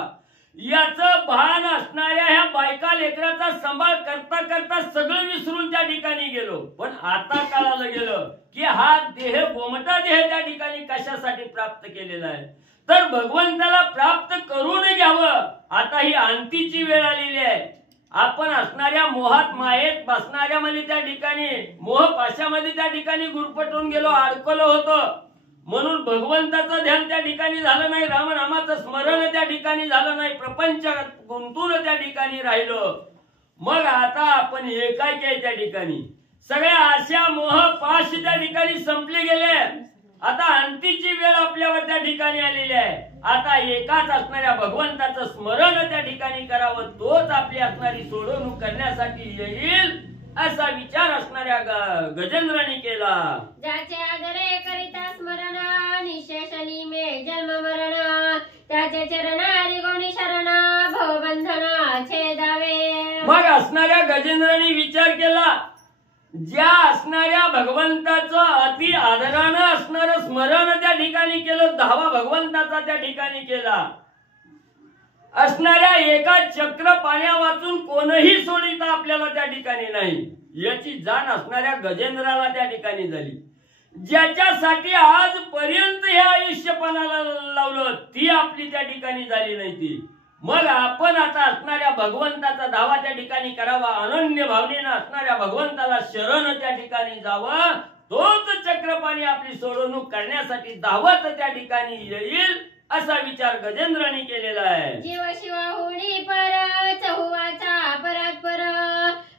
याचं भान असणाऱ्या ह्या बायका लेकराचा सांभाळ करता करता सगळं विसरून त्या ठिकाणी गेलो. पण आता कळालं गेलं की हा देह गोमटा देह त्या ठिकाणी कशासाठी प्राप्त केलेला आहे, तर भगवंताला प्राप्त करून घ्यावं. आता ही अंतीची वेळ आलेली आहे. आपण असणाऱ्या मोहात मायेत बसणाऱ्या मध्ये त्या ठिकाणी मोह पाशामध्ये त्या ठिकाणी गुरफटून गेलो, अडकलो होतो. म्हणून भगवंताचं ध्यान त्या ठिकाणी झालं नाही, रामनामाचं स्मरण त्या ठिकाणी झालं नाही, प्रपंचात गुंतून त्या ठिकाणी राहिलो. मग आता आपण एकाकी आहे त्या ठिकाणी, सगळ्या आशा मोह पाश त्या ठिकाणी संपले गेले. आता अंतीची वेळ आपल्यावर त्या ठिकाणी आलेली आहे. आता एकाच असणाऱ्या भगवंताचं स्मरण त्या ठिकाणी करावं, तोच आपली असणारी सोडवणूक करण्यासाठी येईल असा विचार असणाऱ्या गजेंद्राने केला. ज्याचे आदरे करिता स्मरण निशेषणी मे जन्म मरण त्याचे चरणारी गोणी शरण भवबंधन छेदावे. मग असणाऱ्या गजेंद्राने विचार केला, ज्या असणाऱ्या भगवंताचं अति आदरानं असणारं स्मरण त्या ठिकाणी केलं, धावा भगवंताचा त्या ठिकाणी केला. असणाऱ्या एका चक्र पाण्या वाचून कोणही सोडिता आपल्याला त्या ठिकाणी नाही, याची जाण असणाऱ्या गजेंद्राला त्या ठिकाणी झाली. ज्याच्यासाठी आजपर्यंत हे आयुष्यपणाला लावलं ती आपली त्या ठिकाणी झाली नाही ती. मग आपण आता असणाऱ्या भगवंताचा धावा त्या ठिकाणी करावा, अनन्य भावनेनं असणाऱ्या भगवंताला शरण त्या ठिकाणी जावं, तोच चक्रपाणी आपली सोडवणूक करण्यासाठी धावत त्या ठिकाणी येईल असा विचार गजेंद्राने केलेला आहे. जीव शिवा होणी पर चहुवाचा परात्पर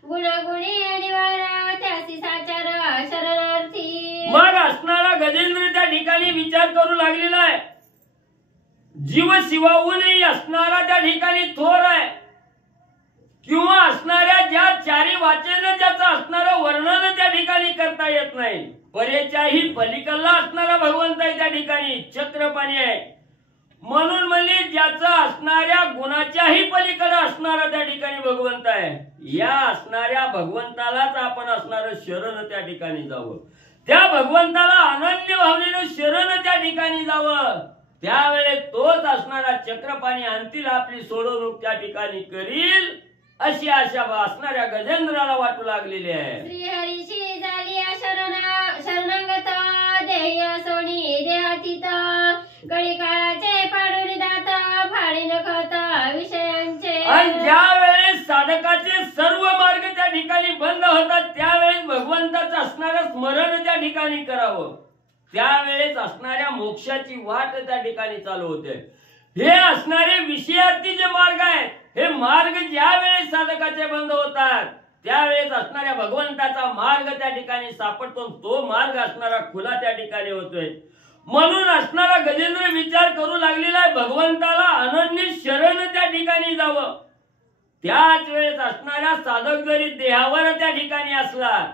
गुणागुणी निवारा त्यासी साचार शरणार्थी. मग असणारा गजेंद्र त्या ठिकाणी विचार करू लागलेला आहे, जीव शिवाहूनही असणारा त्या ठिकाणी थोर आहे, किंवा असणाऱ्या ज्या चारी वाचेनं ज्याचं असणारं वर्णन त्या ठिकाणी करता येत नाही, परेच्याही पलीकडला असणारा भगवंत आहे त्या ठिकाणी, चक्रपाणी आहे. म्हणून म्हणजे ज्याचं असणाऱ्या गुणाच्याही पलीकडे असणारा त्या ठिकाणी भगवंत आहे. या असणाऱ्या भगवंतालाच आपण असणारं शरण त्या ठिकाणी जावं, त्या भगवंताला अनन्य भावनेनं शरण त्या ठिकाणी जावं. त्यावेळेस तोच असणारा चक्रपाणी अंतील आपली सोडवणूक त्या ठिकाणी करील अशी आशा असणाऱ्या गजेंद्राला वाटू लागलेली आहे. श्रीहरीशी झाली शरणागत देह सोनी देहातीत कळी काळाचे पाडून दाता फाडी नखत विषयांचे. आणि ज्या वेळेस साधकाचे सर्व मार्ग त्या ठिकाणी बंद होतात त्यावेळेस भगवंताचं असणारं स्मरण त्या ठिकाणी करावं, त्यावेळेस असणाऱ्या मोक्षाची वाट त्या ठिकाणी चालू होते. हे असणारे विषयार्थी जे मार्ग आहेत हे मार्ग ज्या वेळेस साधकाचे बंद होतात त्यावेळेस असणाऱ्या भगवंताचा मार्ग त्या ठिकाणी सापडतो. तो मार्ग असणारा खुला त्या ठिकाणी होतोय. म्हणून असणारा गजेंद्र विचार करू लागलेला आहे भगवंताला अनन्य शरण त्या ठिकाणी जावं. त्याच वेळेस असणारा साधक जरी देहावर त्या ठिकाणी असला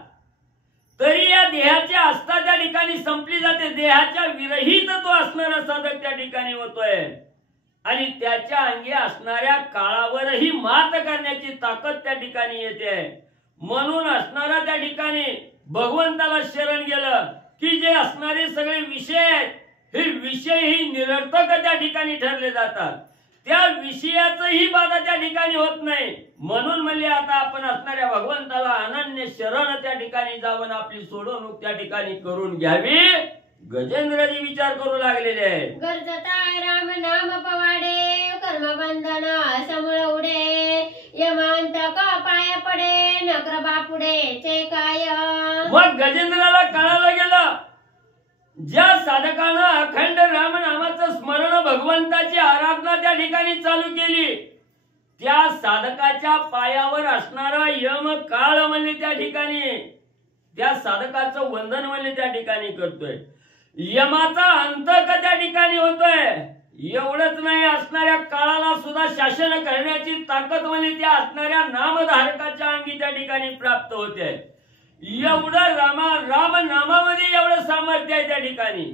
तरी या देहाची आस्था त्या ठिकाणी संपली जाते. देहाच्या विरहित तो असणारा साधक त्या ठिकाणी होतोय आणि त्याच्या अंगी असणाऱ्या काळावरही मात करण्याची ताकद त्या ठिकाणी येते. म्हणून असणारा त्या ठिकाणी भगवंताला शरण गेलं की जे असणारे सगळे विषय आहेत हे विषय ही निरर्थक त्या ठिकाणी ठरले जातात. त्या विषयाचंही बाधा त्या ठिकाणी होत नाही. म्हणून म्हणले आता आपण असणाऱ्या भगवंताला अनन्य शरण त्या ठिकाणी जाऊन आपली सोडवणूक त्या ठिकाणी करून घ्यावी. गजेंद्रजी विचार करू लागलेले आहेत. गरजता राम नाम पवाडे कर्मबंधन समूळ उडे यमांतक पाय पडे नकर बापुडे चे काय. मग गजेंद्राला कळालं गेलं ज्या साधकानं अखंड राम नामाचं स्मरण भगवंताची आराधना त्या ठिकाणी चालू केली त्या साधकाच्या पायावर असणारा यम काळ म्हणले त्या ठिकाणी त्या साधकाचं वंदन म्हणले त्या ठिकाणी करतोय. यमाचा अंत त्या ठिकाणी होतोय. एवढंच नाही असणाऱ्या काळाला सुद्धा शासन करण्याची ताकद म्हणजे त्या असणाऱ्या नामधारकाच्या अंगी त्या ठिकाणी प्राप्त होते. एवढं राम नामामध्ये एवढं सामर्थ्य आहे त्या ठिकाणी.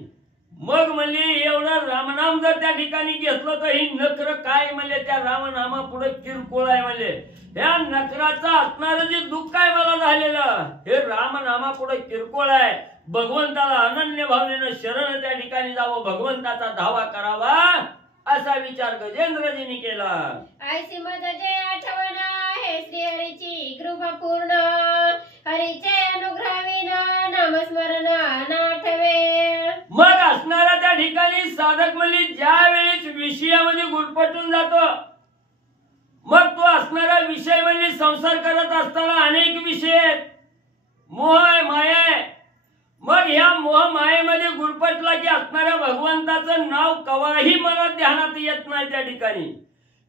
मग म्हणले एवढं रामनाम जर त्या ठिकाणी घेतलं तर ही नकर काय म्हणले त्या रामनामा पुढे किरकोळ आहे म्हणले. या नकराचं असणारं जे दुःख आहे मला झालेलं हे रामनामा पुढे किरकोळ आहे. भगवंताला अनन्य भावनेनं शरण त्या ठिकाणी जावं भगवंताचा धावा करावा असा विचार गजेंद्रजींनी केला. ऐसी मज जे आठवण आहे श्रीहरीची कृपा पूर्ण हरीचे अनुग्रह विना नामस्मरण नाठवे. मग असणारा त्या ठिकाणी साधक म्हणजे ज्या वेळेस विषयामध्ये गुरफटून जातो मग तो असणारा विषय म्हणजे संसार करत असताना अनेक विषय आहेत. मोह आहे माया आहे. मग ह्या मोह मायेमध्ये गुरफटला की असणाऱ्या भगवंताचं नाव कवाही मनात ध्यानात येत नाही त्या ठिकाणी.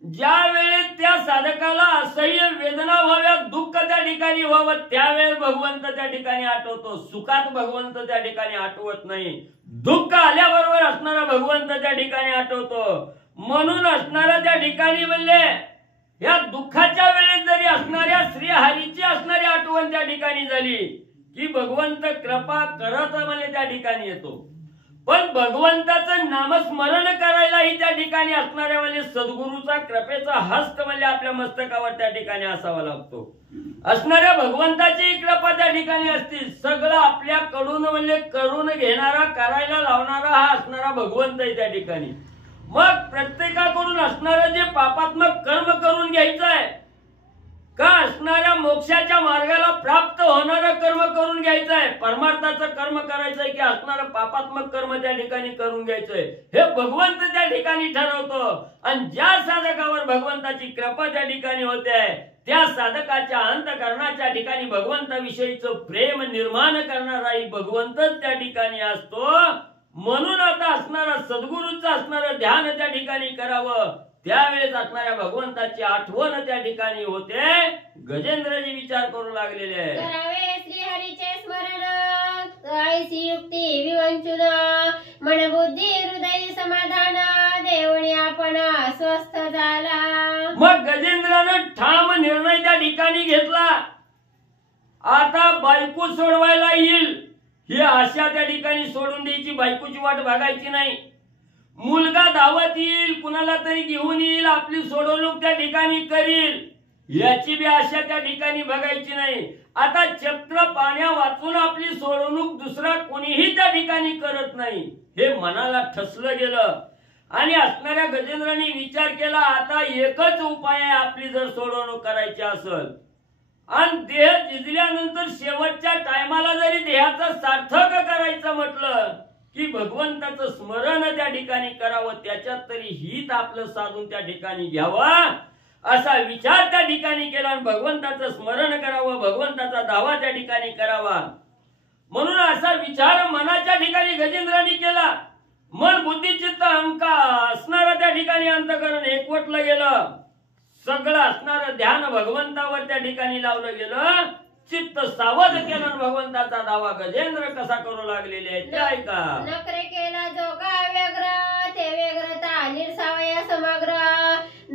ज्या वेळेस त्या साधकाला असह्य वेदना व्हाव्या दुःख त्या ठिकाणी व्हावं त्यावेळेस भगवंत त्या ठिकाणी आठवतो. सुखात भगवंत त्या ठिकाणी आठवत नाही. दुःख आल्याबरोबर असणारा भगवंत त्या ठिकाणी आठवतो. म्हणून असणारा त्या ठिकाणी म्हणले या दुःखाच्या वेळेस जरी असणाऱ्या श्रीहरीची असणारी आठवण त्या ठिकाणी झाली की भगवंत कृपा करत म्हणजे त्या ठिकाणी येतो. पण भगवंताचं नामस्मरण करायलाही त्या ठिकाणी असणाऱ्या म्हणजे सद्गुरूचा कृपेचा हस्त म्हणजे आपल्या मस्तकावर त्या ठिकाणी असावा लागतो. असणाऱ्या भगवंताची कृपा त्या ठिकाणी असते. सगळं आपल्याकडून म्हणजे करून घेणारा करायला लावणारा हा असणारा भगवंत आहे त्या ठिकाणी. मग प्रत्येकाकडून असणारं जे पापात्मक कर्म करून घ्यायचं आहे का असणाऱ्या मोक्षाच्या मार्गाला प्राप्त होणारं कर्म करून घ्यायचं आहे. परमार्थाचं कर्म करायचंय की असणारं पापात्मक कर्म त्या ठिकाणी करून घ्यायचंय हे भगवंत त्या ठिकाणी ठरवतो. आणि ज्या साधकावर भगवंताची कृपा त्या ठिकाणी होते त्या साधकाच्या अंतःकरणाच्या ठिकाणी भगवंताविषयीचं प्रेम निर्माण करणाराही भगवंतच त्या ठिकाणी असतो. म्हणून आता असणारा सद्गुरूचं असणारं ध्यान त्या ठिकाणी करावं त्यावेळेस असणाऱ्या भगवंताची आठवण त्या ठिकाणी होते. गजेंद्रजी विचार करू लागलेले आहे. करावे श्रीहरीचे स्मरण ऐसी युक्ती विवंचून मन बुद्धी हृदय समाधान देवणी आपण स्वस्थ झाला. मग गजेंद्रानं ठाम निर्णय त्या ठिकाणी घेतला. आता बायको सोडवायला येईल ही आशा त्या ठिकाणी सोडून द्यायची. बायकोची वाट बघायची नाही. मुलगा धावत येईल कुणाला तरी घेऊन येईल आपली सोडवणूक त्या ठिकाणी करील याची बी आशा त्या ठिकाणी बघायची नाही. आता चक्र पाण्या वाचून आपली सोडवणूक दुसरा कोणीही त्या ठिकाणी करत नाही हे मनाला ठसलं गेलं. आणि असणाऱ्या गजेंद्रांनी विचार केला आता एकच उपाय आहे आपली जर सोडवणूक करायची असेल आणि देह जिजल्यानंतर शेवटच्या टायमाला जरी देहाचं सार्थक करायचं म्हटलं की भगवंताचं स्मरण त्या ठिकाणी करावं. त्याच्यात तरी हित आपलं साधून त्या ठिकाणी घ्यावं असा विचार त्या ठिकाणी केला आणि भगवंताचं स्मरण करावं भगवंताचा धावा त्या ठिकाणी करावा. म्हणून असा विचार मनाच्या ठिकाणी गजेंद्रांनी केला. मन बुद्धी चित्त अहंकार असणारा त्या ठिकाणी अंतःकरण एकवटलं गेलं. सगळं असणारं ध्यान भगवंतावर त्या ठिकाणी लावलं गेलं. चित्त सावध केलं आणि भगवंताचा दावा गजेंद्र कसा करू लागलेले आहे ते ऐका. नकरे केला जो का व्यग्र ते व्यग्रता निर्सावया समग्र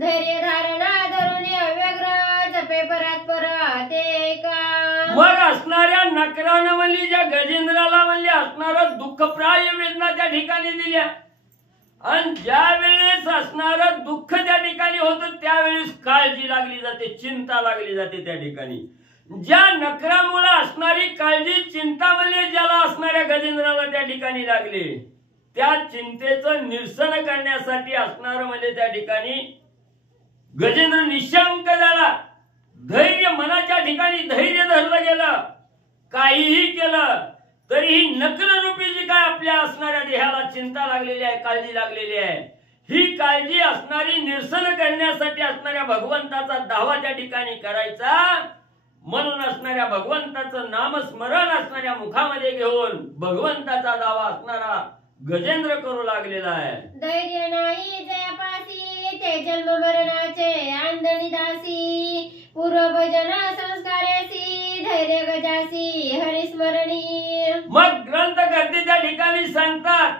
धैर्य धारणा धरून अव्यग्र जपे परात पर ते ऐका. मग असणाऱ्या नकरानं म्हणली ज्या गजेंद्राला म्हणली असणारं दुःखप्राय वेदना त्या ठिकाणी दिल्या आणि ज्या वेळेस असणारं दुःख त्या ठिकाणी होतं त्यावेळेस काळजी लागली जाते, चिंता लागली जाते त्या ठिकाणी. ज्या नकरामुळे असणारी काळजी चिंता म्हणजे ज्याला असणाऱ्या गजेंद्राला त्या ठिकाणी लागली त्या चिंतेचं निरसन करण्यासाठी असणार म्हणजे त्या ठिकाणी गजेंद्र निशंक झाला. धैर्य मनाच्या ठिकाणी धैर्य धरलं गेलं. काहीही केलं तरीही नक्ररूपी जी काय आपल्या असणाऱ्या देहाला चिंता लागलेली आहे, काळजी लागलेली आहे, ही काळजी असणारी निरसन करण्यासाठी असणाऱ्या भगवंताचा दावा त्या ठिकाणी करायचा. म्हणून असणाऱ्या भगवंताचं नामस्मरण असणाऱ्या मुखामध्ये घेऊन भगवंताचा दावा असणारा गजेंद्र करू लागलेला आहे. धैर्य नाही जयापासी ते जन्म मरणाचे आंधळी दासी पूर्व भजन संस्कारासी धैर्य गजासी हरिस्मरणी. मग ग्रंथकर्ते त्या ठिकाणी सांगतात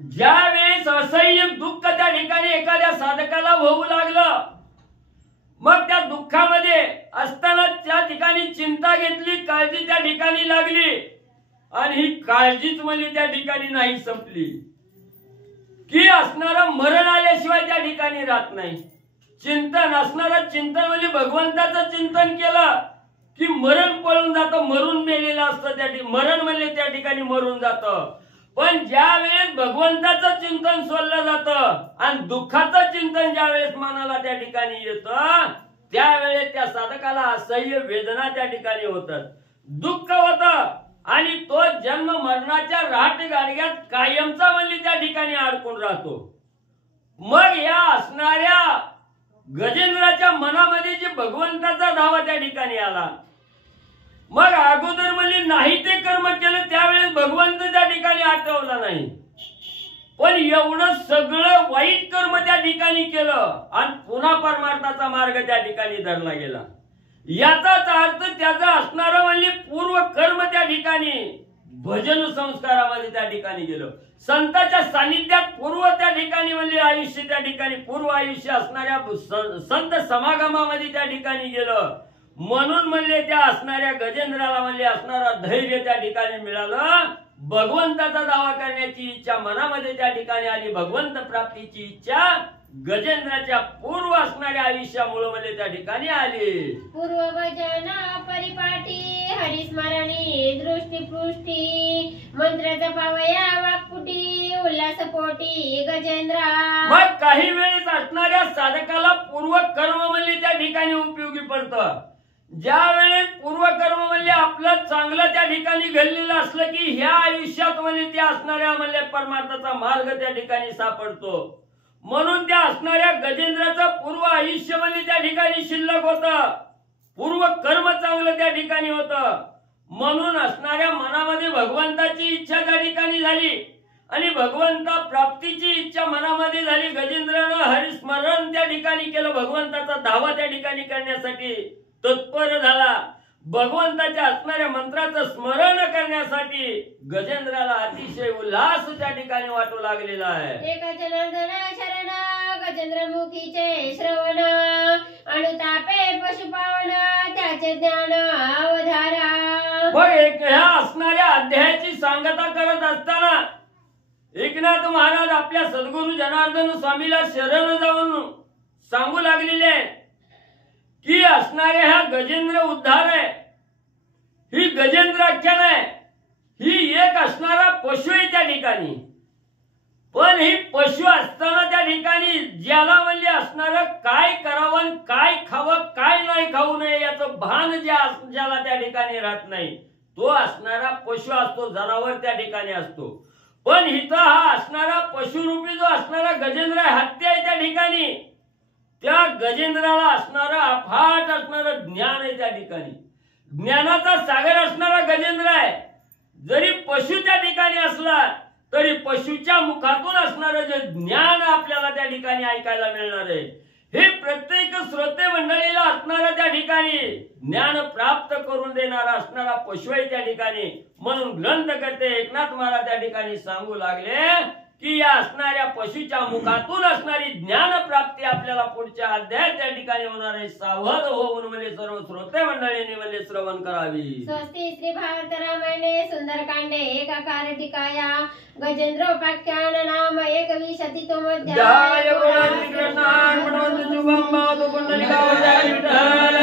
ज्या वेळेस असह्य दुःख त्या ठिकाणी एखाद्या साधकाला होऊ लागलं मग त्या दुःखामध्ये असताना त्या ठिकाणी चिंता घेतली, काळजी त्या ठिकाणी लागली आणि ही काळजीच म्हणजे त्या ठिकाणी नाही संपली की असणारं मरण आल्याशिवाय त्या ठिकाणी राहत नाही. चिंतन असणारं चिंतन म्हणजे भगवंताचं चिंतन केलं की मरण पळून जातं, मरून मेलेलं असतं त्या ठिकाणी, मरण म्हणजे त्या ठिकाणी मरून जातं. पण ज्या वेळेस भगवंताचं चिंतन सोडलं जातं आणि दुःखाचं चिंतन ज्या वेळेस मनाला त्या ठिकाणी येतं त्यावेळेस त्या साधकाला असह्य वेदना त्या ठिकाणी होतात, दुःख होतं आणि तो जन्म मरणाच्या राट गाडग्यात कायमचा म्हणजे त्या ठिकाणी अडकून राहतो. मग या असणाऱ्या गजेंद्राच्या मनामध्ये जे भगवंताचा धावा त्या ठिकाणी आला. मग अगोदर म्हणजे नाही ते कर्म केलं त्यावेळेस भगवंत त्या ठिकाणी आठवला नाही, पण एवढं सगळं वाईट कर्म त्या ठिकाणी केलं आणि पुन्हा परमार्थाचा मार्ग त्या ठिकाणी धरला गेला. याचाच अर्थ त्याचा असणारा म्हणजे पूर्व कर्म त्या ठिकाणी भजन संस्कारामध्ये त्या ठिकाणी गेलं. संतांच्या सानिध्यात पूर्व त्या ठिकाणी म्हणजे आयुष्य त्या ठिकाणी पूर्व आयुष्य असणाऱ्या संत समागमामध्ये त्या ठिकाणी गेलं. म्हणून म्हणले त्या असणाऱ्या गजेंद्राला म्हणले असणारा धैर्य त्या ठिकाणी मिळालं. भगवंताचा दावा करण्याची इच्छा मनामध्ये त्या ठिकाणी आली. भगवंत प्राप्तीची इच्छा गजेंद्राच्या पूर्व असणाऱ्या आयुष्यामुळे म्हणजे त्या ठिकाणी आली. पूर्व भजन परिपाठी हरिस्मरणी दृष्टी पृष्टी मंत्र जपावया वाक्पुटी उल्हास पोटी गजेंद्रा. मग काही वेळेस असणाऱ्या साधकाला पूर्व कर्म म्हणजे त्या ठिकाणी उपयोगी पडतं. ज्या वेळेस पूर्व कर्म म्हणजे आपलं चांगलं त्या ठिकाणी घडलेलं असलं की ह्या आयुष्यात म्हणजे त्या असणाऱ्या म्हणजे परमार्थाचा मार्ग त्या ठिकाणी सापडतो. म्हणून त्या असणाऱ्या गजेंद्राचं पूर्व आयुष्य म्हणजे त्या ठिकाणी शिल्लक होतं, पूर्व कर्म चांगलं त्या ठिकाणी होतं. म्हणून असणाऱ्या मनामध्ये भगवंताची इच्छा त्या ठिकाणी झाली आणि भगवंता प्राप्तीची इच्छा मनामध्ये झाली. गजेंद्रानं हरिस्मरण त्या ठिकाणी केलं, भगवंताचा धावा त्या ठिकाणी करण्यासाठी तत्पर झाला. भगवंताच्या असणाऱ्या मंत्राचं स्मरण करण्यासाठी गजेंद्राला अतिशय उल्हास त्या ठिकाणी वाटू लागलेला आहे. एक जनार्दन शरण गजेंद्र मुखीचे श्रवण अनुतापे पशुपावन त्याचे ज्ञान अवधारा. मग ह्या असणाऱ्या अध्यायाची सांगता करत असताना एकनाथ महाराज आपल्या सद्गुरू जनार्दन स्वामीला शरण जाऊन सांगू लागलेले आहेत की असणाऱ्या ह्या गजेंद्र उद्धार आहे, ही गजेंद्र आख्यान आहे, ही एक असणारा पशु आहे त्या ठिकाणी. पण ही पशु असताना त्या ठिकाणी ज्याला म्हणजे असणारं काय करावं, काय खावं, काय नाही खाऊ नये याचं भान ज्याला त्या ठिकाणी राहत नाही तो असणारा पशु असतो, जनावर त्या ठिकाणी असतो. पण इथं हा असणारा पशुरूपी जो असणारा गजेंद्र आहे, हत्या आहे त्या ठिकाणी, त्या गजेंद्राला असणारा अफाट असणारं ज्ञान आहे त्या ठिकाणी. ज्ञानाचा सागर असणारा गजेंद्र आहे. जरी पशु त्या ठिकाणी असला तरी पशुच्या मुखातून असणारं जे ज्ञान आपल्याला त्या ठिकाणी ऐकायला मिळणार आहे हे प्रत्येक श्रोते मंडळीला असणारा त्या ठिकाणी ज्ञान प्राप्त करून देणारा असणारा पशु आहे त्या ठिकाणी. म्हणून ग्रंथकर्ते एकनाथ महाराज त्या ठिकाणी सांगू लागले की या असणाऱ्या पशुच्या मुखातून असणारी ज्ञान प्राप्ती आपल्याला पुढच्या अध्यायात त्या ठिकाणी होणार आहे. सावध होऊन म्हणजे सर्व श्रोते मंडळींनी म्हणजे श्रवण करावी. स्वस्ति श्री भारत रामायणे सुंदरकांडे एकाकार टीकाया गजेंद्र उपाख्यान नाम 21 जय गुरु श्री कृष्ण अर्पणमस्तु शुभम भवतु पुंडलिकावजाय विठ्ठल.